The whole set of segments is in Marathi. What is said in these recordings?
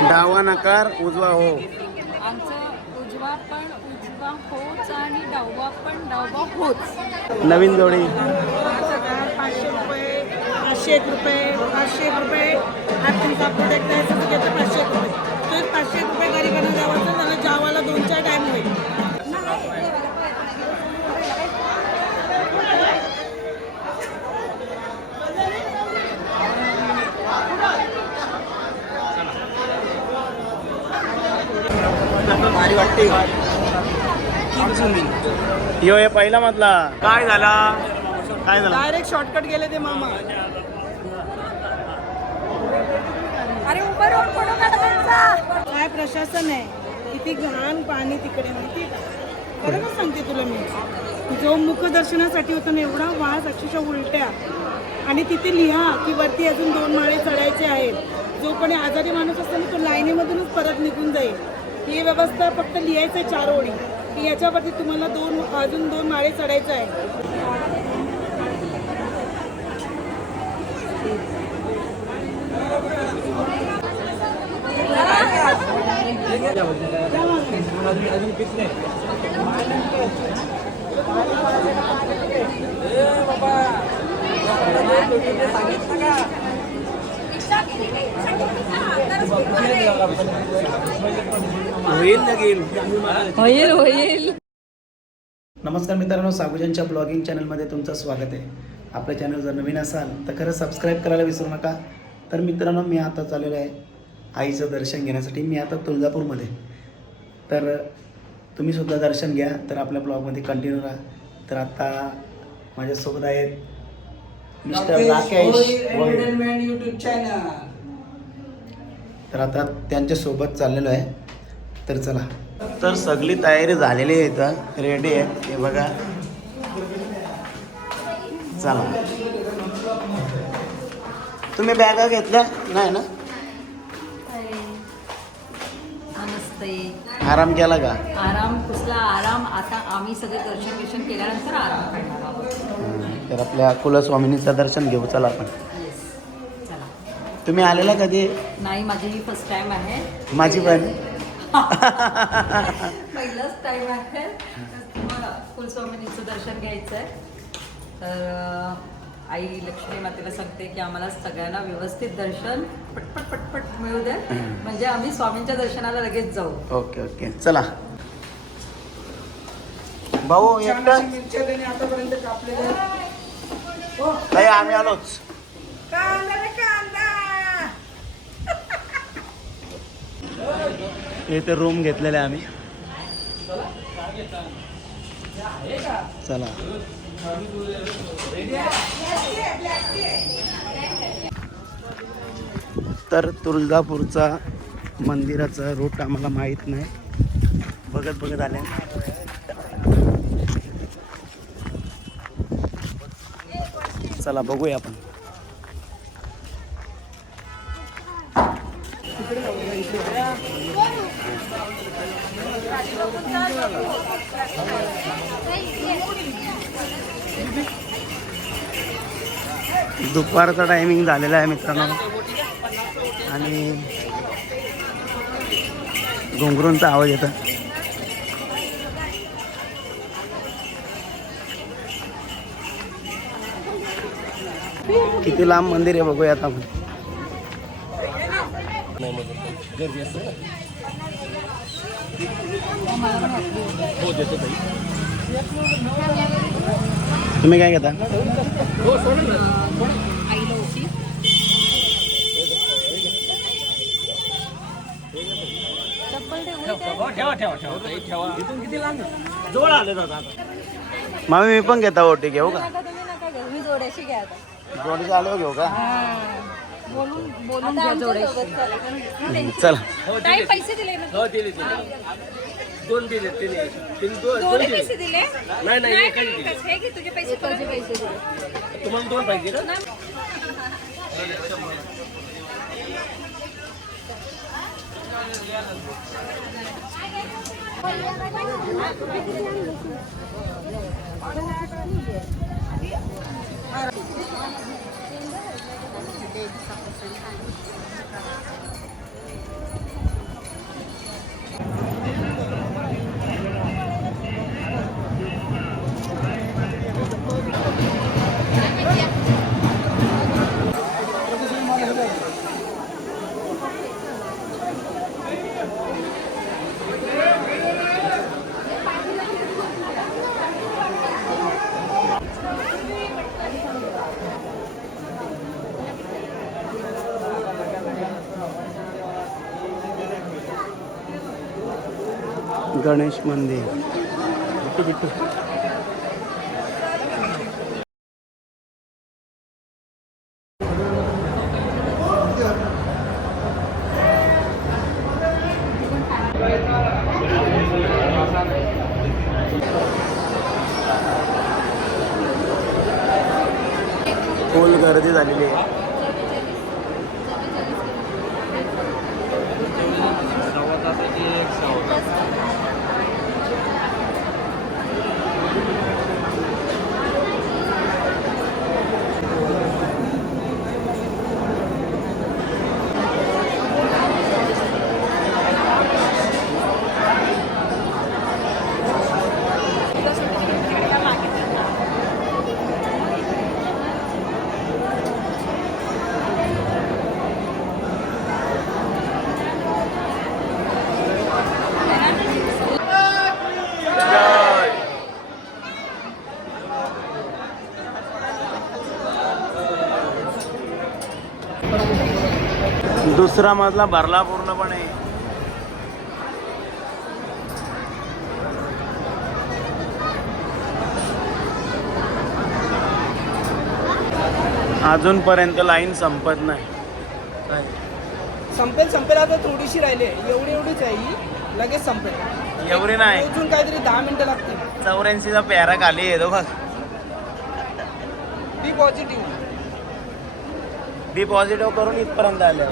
डावा नकार उजवा हो. आमचं उजवा पण उजवा होच आणि डावा पण डावा होच. नवीन जोडी. पाचशे रुपये पाचशे एक रुपये पाचशे एक रुपये. हा तुमचा प्रोडक्ट आहे तर घेतो पाचशे रुपये. तर पाचशे रुपये गरिबांना द्यावाचं त्याला जावाला दोन चार टाईम होईल यो हे पहिला मधला. काय झाला? काय झाला? डायरेक्ट शॉर्टकट गेले ते मामा. अरे उभं राहून फोटो काढायचा काय प्रशासन आहे? किती घाण पाणी तिकडे माहिती खरंच सांगते तुला मी. जो मुखदर्शनासाठी होता ना एवढा वास अक्षरशः उलट्या. आणि तिथे लिहा की वरती अजून दोन माळे चढायचे आहेत. जो कोणी आजारी माणूस असतो ना तो लाईनीमधूनच परत निघून जाईल. ही व्यवस्था फक्त लिहायचं आहे चार ओळी. की याच्यावरती तुम्हाला दोन अजून दोन माळे चढायचे आहे. होईल होईल होईल. नमस्कार मित्रांनो साबुजांच्या ब्लॉगिंग चॅनलमध्ये तुमचं स्वागत आहे. आपल्या चॅनल जर नवीन असाल तर खरं सबस्क्राईब करायला विसरू नका. तर मित्रांनो मी आता चाललेलो आहे आईचं दर्शन घेण्यासाठी. मी आता तुळजापूरमध्ये. तर तुम्ही सुद्धा दर्शन घ्या तर आपल्या ब्लॉगमध्ये कंटिन्यू राहा. तर आता माझ्यासोबत आहेत मिस्टर राकेश युट्यूब चॅनल तर आता त्यांच्यासोबत चाललेलो आहे. तर चला. तर सगळी तयारी झालेली आहे इथं. रेडी आहे. हे बघा. चला. तुम्ही बॅगा घेतल्या? नाही ना? नमस्ते आराम केला का? आराम कुसला आराम आता आम्ही सगळे दर्शन बिर्शन केल्यानंतर आराम करणार आहोत. तर आपल्या कुलस्वामिनीचं दर्शन घेऊ. चला आपण. तुम्ही आलेला कधी? नाही माझी ही फर्स्ट टाइम आहे. माझी पण. पहिलाच टाइम आहे. तुम्हाला कुलस्वामिनीचं दर्शन घ्यायचं आहे तर आई लक्ष्मी मातेला सांगते की आम्हाला सगळ्यांना व्यवस्थित दर्शन पटपट पटपट मिळू दे म्हणजे आम्ही स्वामींच्या दर्शनाला लगेच जाऊ. Okay okay. चला. भाऊ एकटं? आतापर्यंत आम्ही आलोच. इथे रूम घेतलेले आम्ही. चला. तर तुळजापूरचा मंदिराचा रूट आम्हाला माहीत नाही. बघत बघत आले. चला बघूया आपण. दुपारचा टायमिंग झालेला आहे मित्रांनो. आणि घुंगरूंचा आवाज येतो किती लांब मंदिर आहे बघूया आता आपण. तुम्ही काय घेता? मामी मी पण घेता ओटी घेऊ का? तुम्ही नका घेऊ का? चला. पैसे दिले ना? दिले दिले. दोन दिले तिने. दोन दोन दोन दिले पैसे दिले. नाही नाही पैसे तुम्हाला दोन पाहिजे ना गणेश मंदिर फुल गर्दी झालेली आहे दुसरा मजला भरला पूर्णपणे. अजूनपर्यंत लाईन संपत नाही. संपेल संपेल आता थोडीशी राहिली. आहे एवढी एवढीच आहे ही. लगेच संपेल. एवढी नाही. अजून काहीतरी दहा मिनिटं लागतील. चौऱ्याऐंशीचा पॅरा खाली येतो बघ. बी पॉझिटिव्ह बी पॉझिटिव्ह करून इथपर्यंत आले.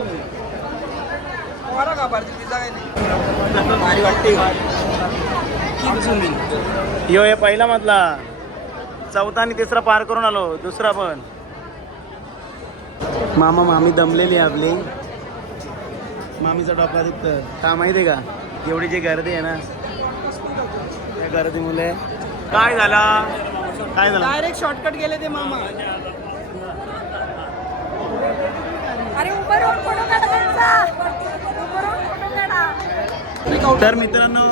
यो हे पहिला मधला. चौथा आणि तिसरा पार करून आलो. दुसरा पण. मामा मामी दमलेली आहे आपली. मामीचा डोका दुखतं का माहिती आहे का? एवढी जी गर्दी आहे ना त्या गर्दीमुळे. काय झाला? काय झालं? डायरेक्ट शॉर्टकट गेले ते मामा. अरे उभं राहून फोटो काढा त्यांचा उभं राहून फोटो काढा तर मित्रांनो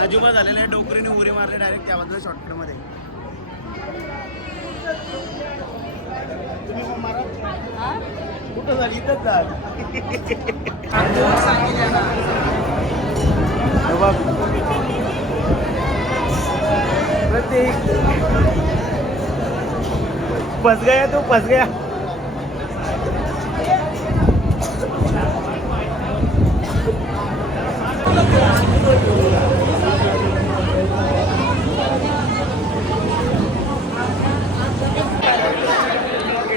आजोबा झालेले डोकरीने उरी मारले डायरेक्ट त्या बाजूला शॉर्टकटमध्ये. तुम्ही मग मारा. कुठं झाली? इथंच झाल हे फस गया तू फस गया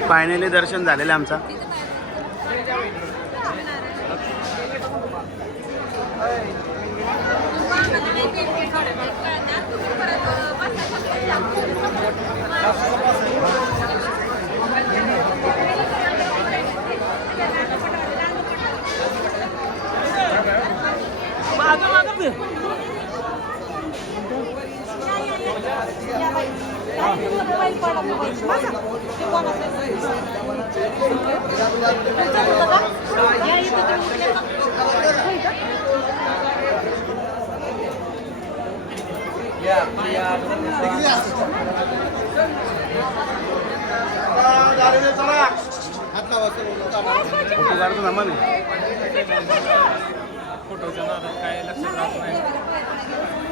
फायनली दर्शन झालेलं आमचं. आमचा আপনার আমার फोटो लक्षात राहत नाही.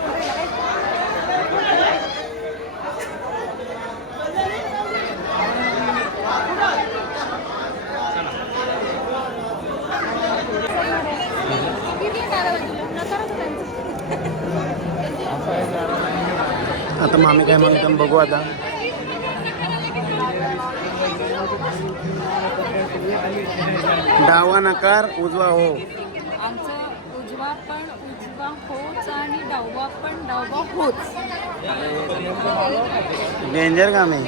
आता मामी काय म्हणतो बघू आता. डावा नकार उजवा हो आमचं उजवा पण उजवा पण होच डेंजर काम आहे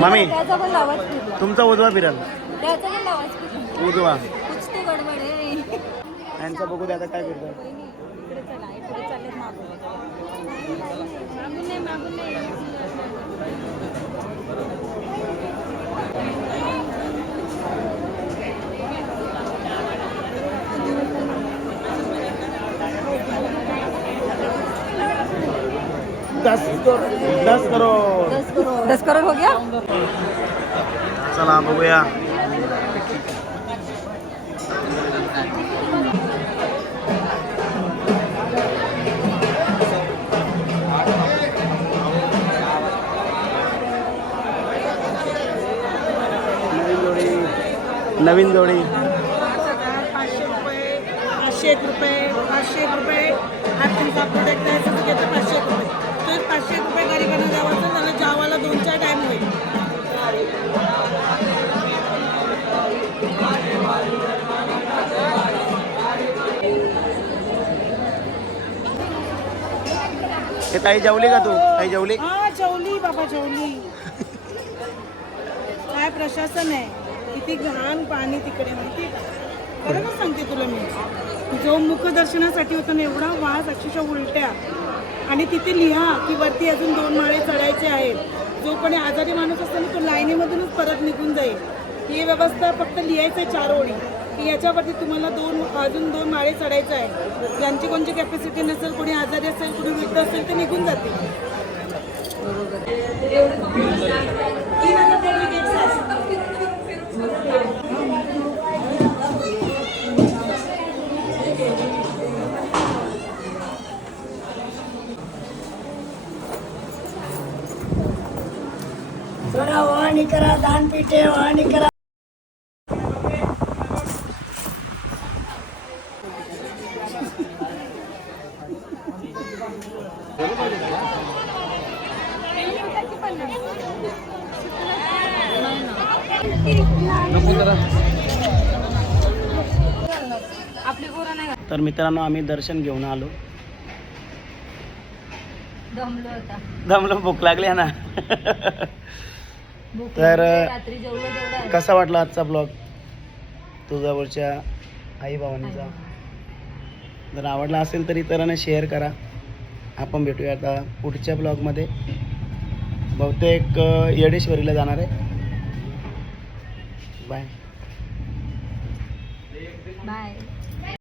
मामी त्याचा पण आवाज फिरला. तुमचा उजवा फिरल. त्याचा पण आवाज फिरला. उजवा. कुछ तो गडबड आहे? यांचा बघू दे आता काय फिरतं इकडे चला इकडे चालले मागून. मागून नाही मागून नाही. दस दस करोड दस करोड हो गया? सलाम हो गया नवीन जोडी. पाचशे एक रुपये पाचशे रुपये. हा तुमचा प्रोडक्ट आहे पाचशे रुपये. तो पाचशे रुपये गरिबांना द्यावाचं त्याला जावाला दोन चार टाईम होईल. हे ताई जेवली का तू? ताई जेवली? हा जेवली बाबा जेवली. काय प्रशासन आहे? किती घाण पाणी तिकडे माहिती बरोबर सांगते तुला मी. जो मुखदर्शनासाठी होता ना एवढा वास अक्षरशः उलट्या. आणि तिथे लिहा की वरती अजून दोन माळे चढायचे आहेत. जो कोणी आजारी माणूस असताना तो लाईनीमधूनच परत निघून जाईल. ही व्यवस्था फक्त लिहायचं आहे चार ओळी की याच्यावरती तुम्हाला दोन अजून दोन माळे चढायचं आहे ज्यांची कोणची कॅपॅसिटी नसेल कोणी आजारी असेल कोणी वृद्ध असेल ते निघून जातील. तर मित्रांनो आम्ही दर्शन घेऊन आलो. दमलो भूक लागली ना. तर कसा वाटला आजचा ब्लॉग? तुझ्यावरच्या आई भावानीचा जर आवडला असेल तर इतरांना शेअर करा. आपण भेटूया आता पुढच्या ब्लॉगमध्ये. बहुतेक येडेश्वरीला जाणार आहे. Bye bye